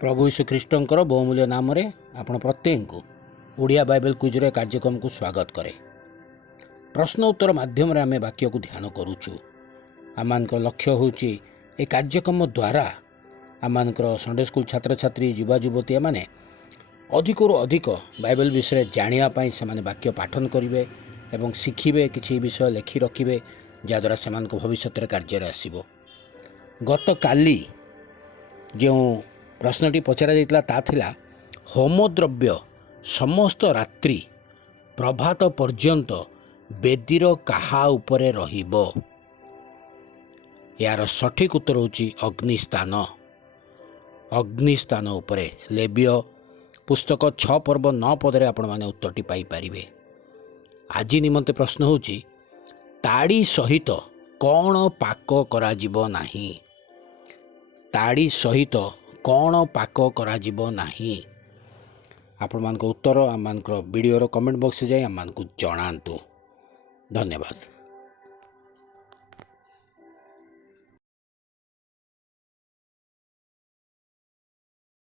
प्रभु यीशु ख्रीष्टर बहुमूल्य नाम आपण प्रत्येक को ओडिया बाइबल क्विज कार्यक्रम को स्वागत करे। प्रश्न उत्तर माध्यम आम वाक्य को ध्यान करुचु। आम लक्ष्य हूँ ए कार्यक्रम द्वारा आम संडे स्कूल छात्र छात्री युवा युवती मैंने अधिक अधिक बाइबल विषय जानापी से वाक्य पाठन करेंगे और शिखिबे किसी विषय लिखि रखिए जहाद्वारा से भविष्य कार्य आसब। गत काली जो प्रश्नटी पचरा जाइतला ता थिला होमद्रव्य समस्त रात्रि प्रभात पर्यंत बेदीर काहा उपरे रहिबो। यार सठिक उत्तर होची अग्निस्थान। अग्निस्थान उपरे लेबिय पुस्तक 6 पर्व 9 पदरे आपण माने उत्तरटी पाई परिबे। आज निमंते प्रश्न होची ताड़ी सहित कौन पाक करा जिवो नाही। ताड़ी सहित कौन पाक करा जिवो नाही। आपण मान उत्तर आम वीडियो कमेंट बॉक्स जाए आम जनातु। धन्यवाद।